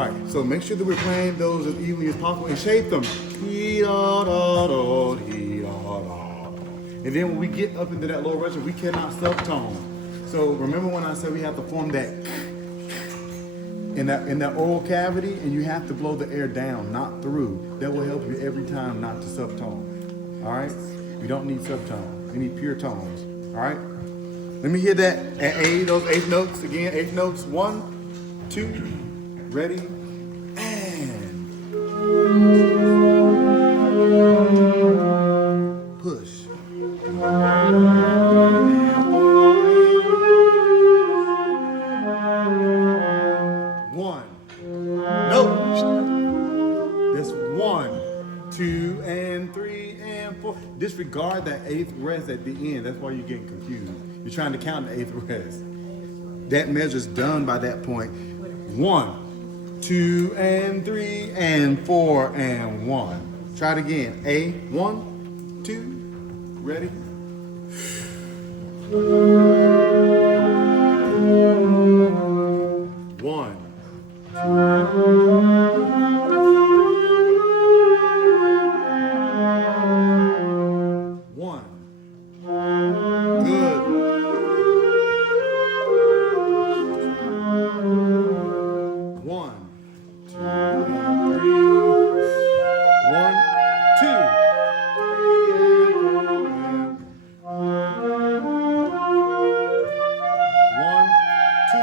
All right, so make sure that we're playing those as evenly as possible and shape them. And then when we get up into that lower register, we cannot subtone. So remember when I said we have to form that in that oral cavity, and you have to blow the air down, not through. That will help you every time not to subtone. All right? We don't need subtone. We need pure tones. All right? Let me hear that at A, those eighth notes again. Eighth notes. 1, 2, ready, and push. One. Nope. That's 1, 2, and 3, and 4. Disregard that eighth rest at the end. That's why you're getting confused. You're trying to count the eighth rest. That measure's done by that point. 1, 2, and 3, and 4, and 1. Try it again. A, 1, 2, ready. 1. 1. Good. 1, 2, and 3. 1, 2,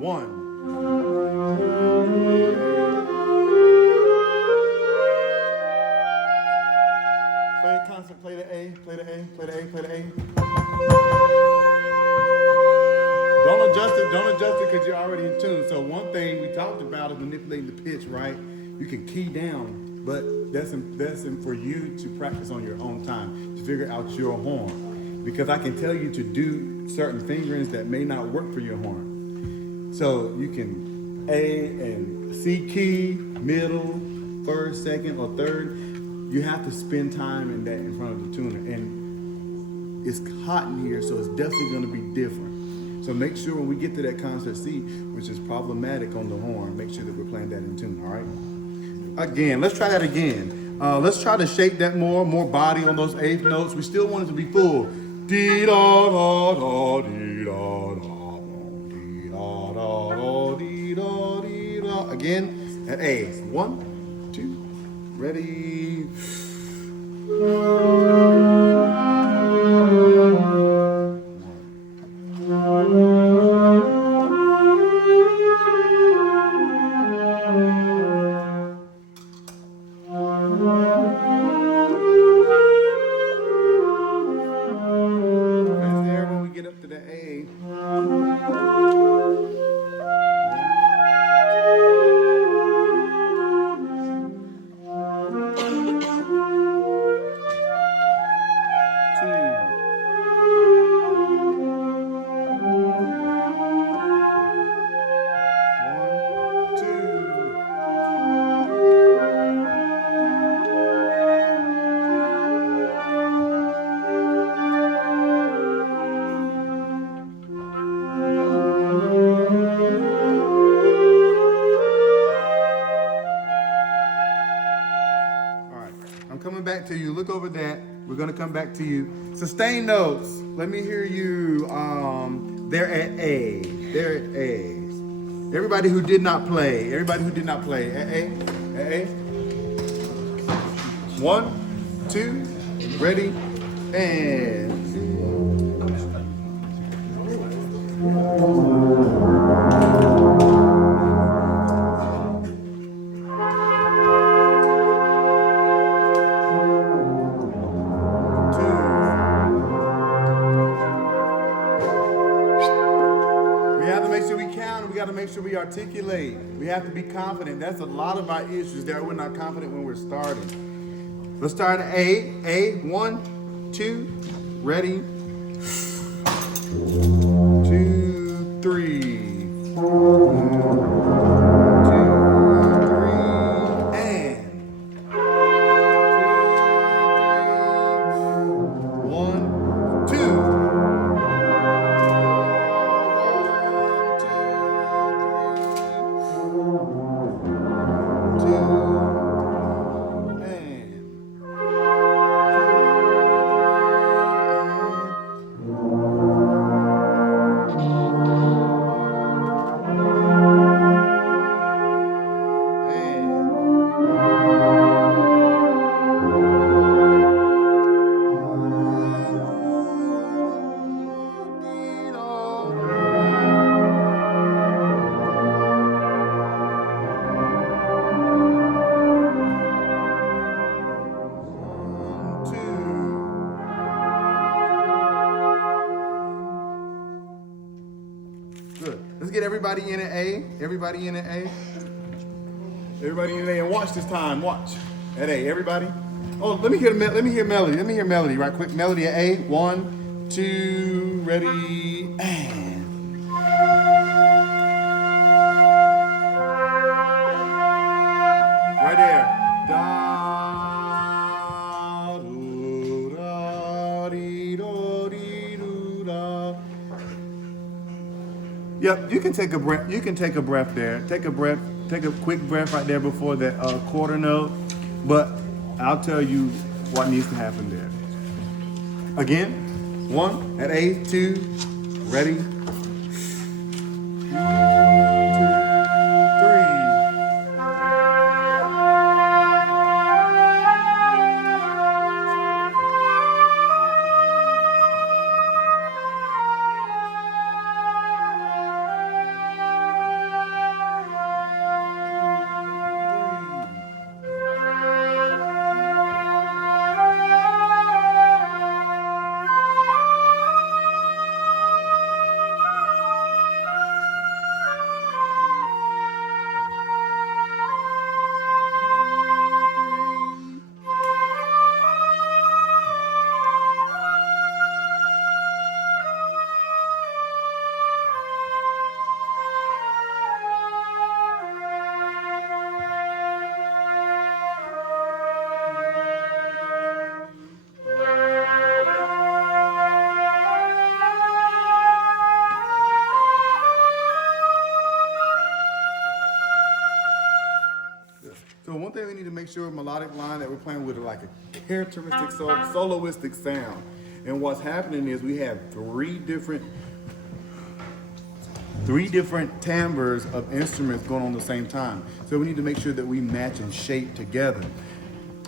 1. Play a constant, play the A, play the A, play the A, play the A. Don't adjust it because you're already in tune. So one thing we talked about is manipulating the pitch, right? You can key down, but that's for you to practice on your own time, to figure out your horn. Because I can tell you to do certain fingerings that may not work for your horn. So you can A and C key, middle, first, second, or third. You have to spend time in that in front of the tuner. And it's hot in here, so it's definitely gonna be different. So make sure when we get to that concert C, which is problematic on the horn, make sure that we're playing that in tune, all right? Again, let's try that again. Let's try to shape that more body on those eighth notes. We still want it to be full. Dee da da da, dee da da. Again at A. 1, 2, ready. 1. I'm coming back to you. Look over that. We're gonna come back to you. Sustain notes. Let me hear you. They're at A. They're at A. Everybody who did not play. Everybody who did not play. At A. At A. 1, 2, ready, and. We got to make sure we articulate. We have to be confident. That's a lot of our issues there. We're not confident when we're starting. Let's start at A. A. 1, 2, ready. 2, 3, 4. get everybody in an A. Everybody in an A. Everybody in an A, and watch this time. Watch at A. Everybody. Oh, let me hear melody. Let me hear melody right quick. Melody at A. 1, 2, ready, and. Right there. Da, do, da, dee, do, dee, do, da. Yep, you can take a breath. You can take a breath there. Take a breath. Take a quick breath right there before that quarter note. But I'll tell you what needs to happen there. Again, 1 at A, 2, ready. 2, 3. So one thing we need to make sure melodic line that we're playing with like a characteristic soloistic sound. And what's happening is we have three different timbres of instruments going on at the same time. So we need to make sure that we match and shape together.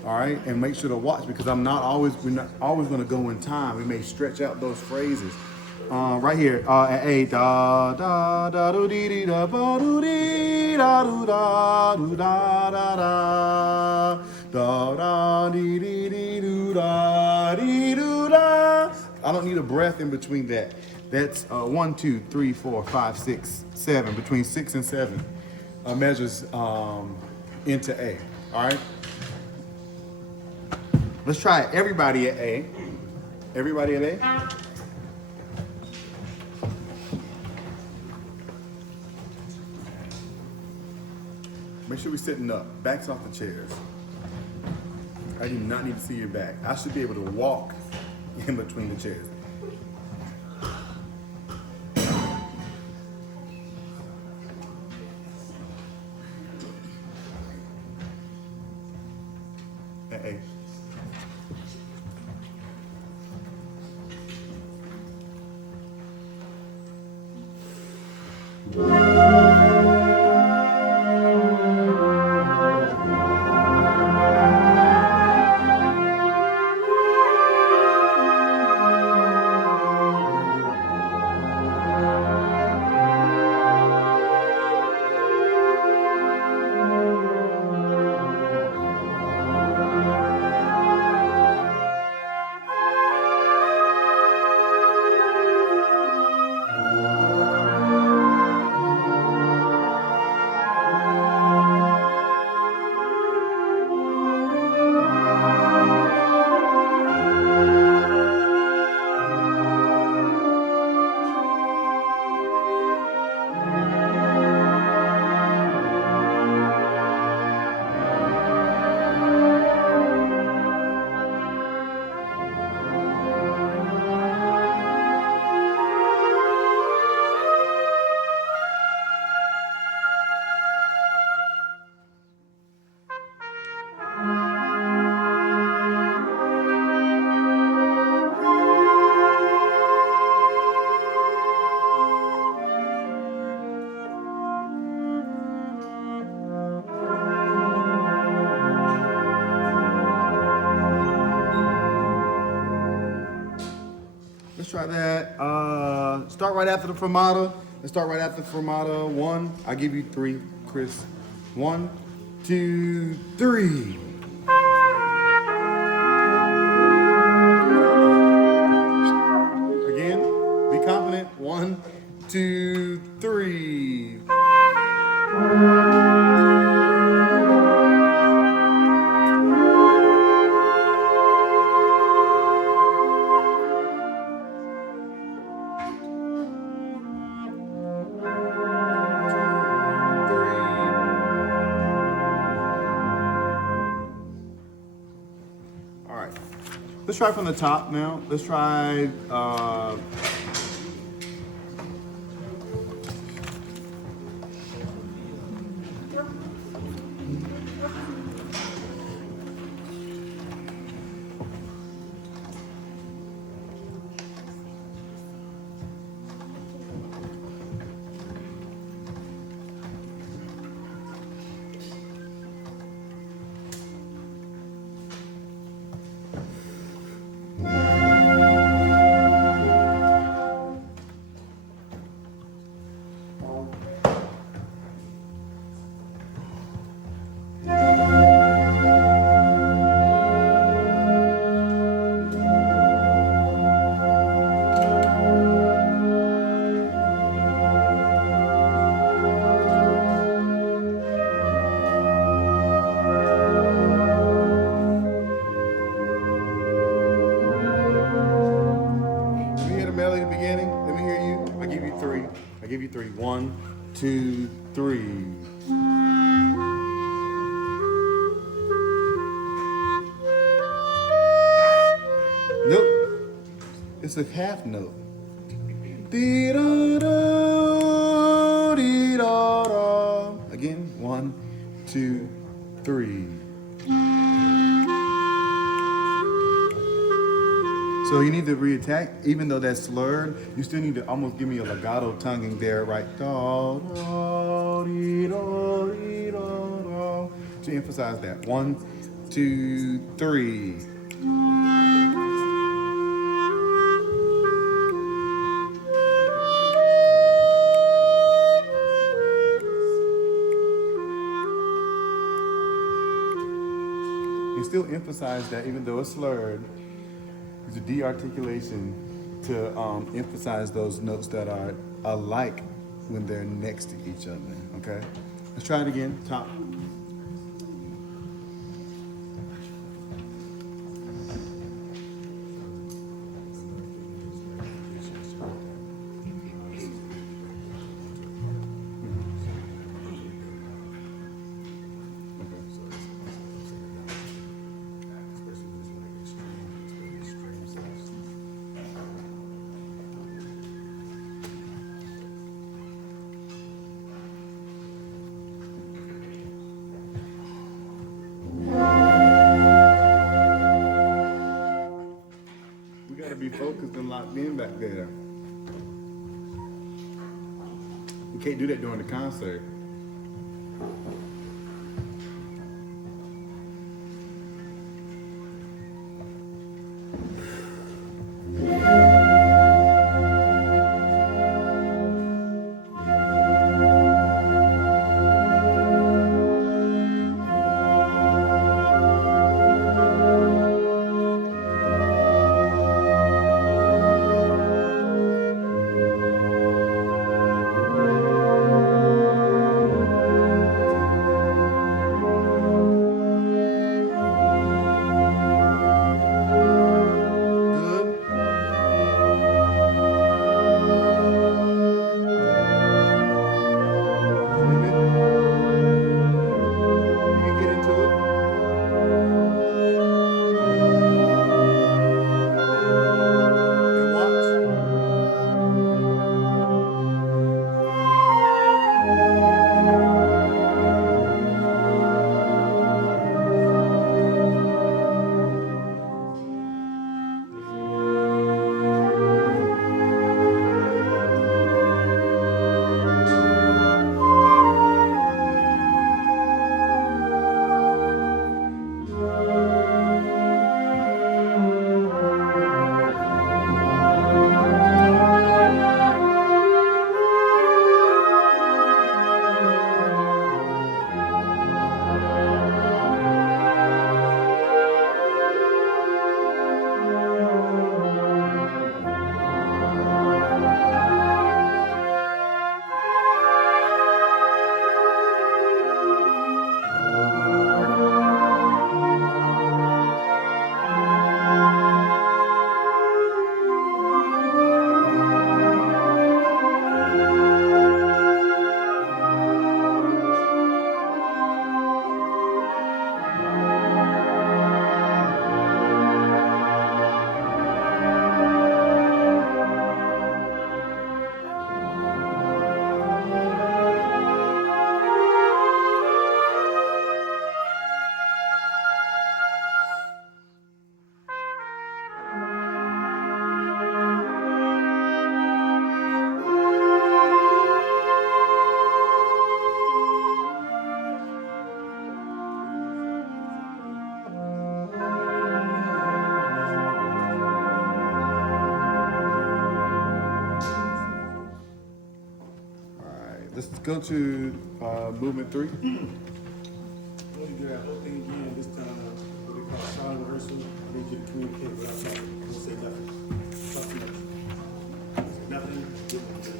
All right, and make sure to watch because we're not always going to go in time. We may stretch out those phrases. Right here, at A, da da da do dee dee da ba do dee da do da da da da dee dee dee do da dee do da. I don't need a breath in between that. That's 1, 2, 3, 4, 5, 6, 7. Between 6 and 7 measures into A. All right. Let's try it. Everybody at A. Everybody at A. Make sure we're sitting up. Backs off the chairs. I do not need to see your back. I should be able to walk in between the chairs. At A. Let's try that. Start right after the fermata. Let's start right after the fermata. 1. I'll give you 3, Chris. 1, 2, 3. Again, be confident. 1, 2, 3. Let's try from the top now. Let's try. Let me hear the melody at the beginning. Let me hear you. I give you three. I give you three. 1, 2, 3. Nope. It's a half note. Dee-da-da, dee-da-da. Again, 1, 2, 3. So you need to re-attack, even though that's slurred, you still need to almost give me a legato tonguing there, right? Da, da, dee, da, dee, da, da. To emphasize that. 1, 2, 3. And still emphasize that even though it's slurred, it's a de-articulation to emphasize those notes that are alike when they're next to each other, okay? Let's try it again, top. We gotta be focused and locked in back there. We can't do that during the concert. let's go to movement 3. When you do that whole thing again, this time, what we call silent rehearsal, I need you to communicate without talking. Don't say nothing. Talk too much. Say nothing.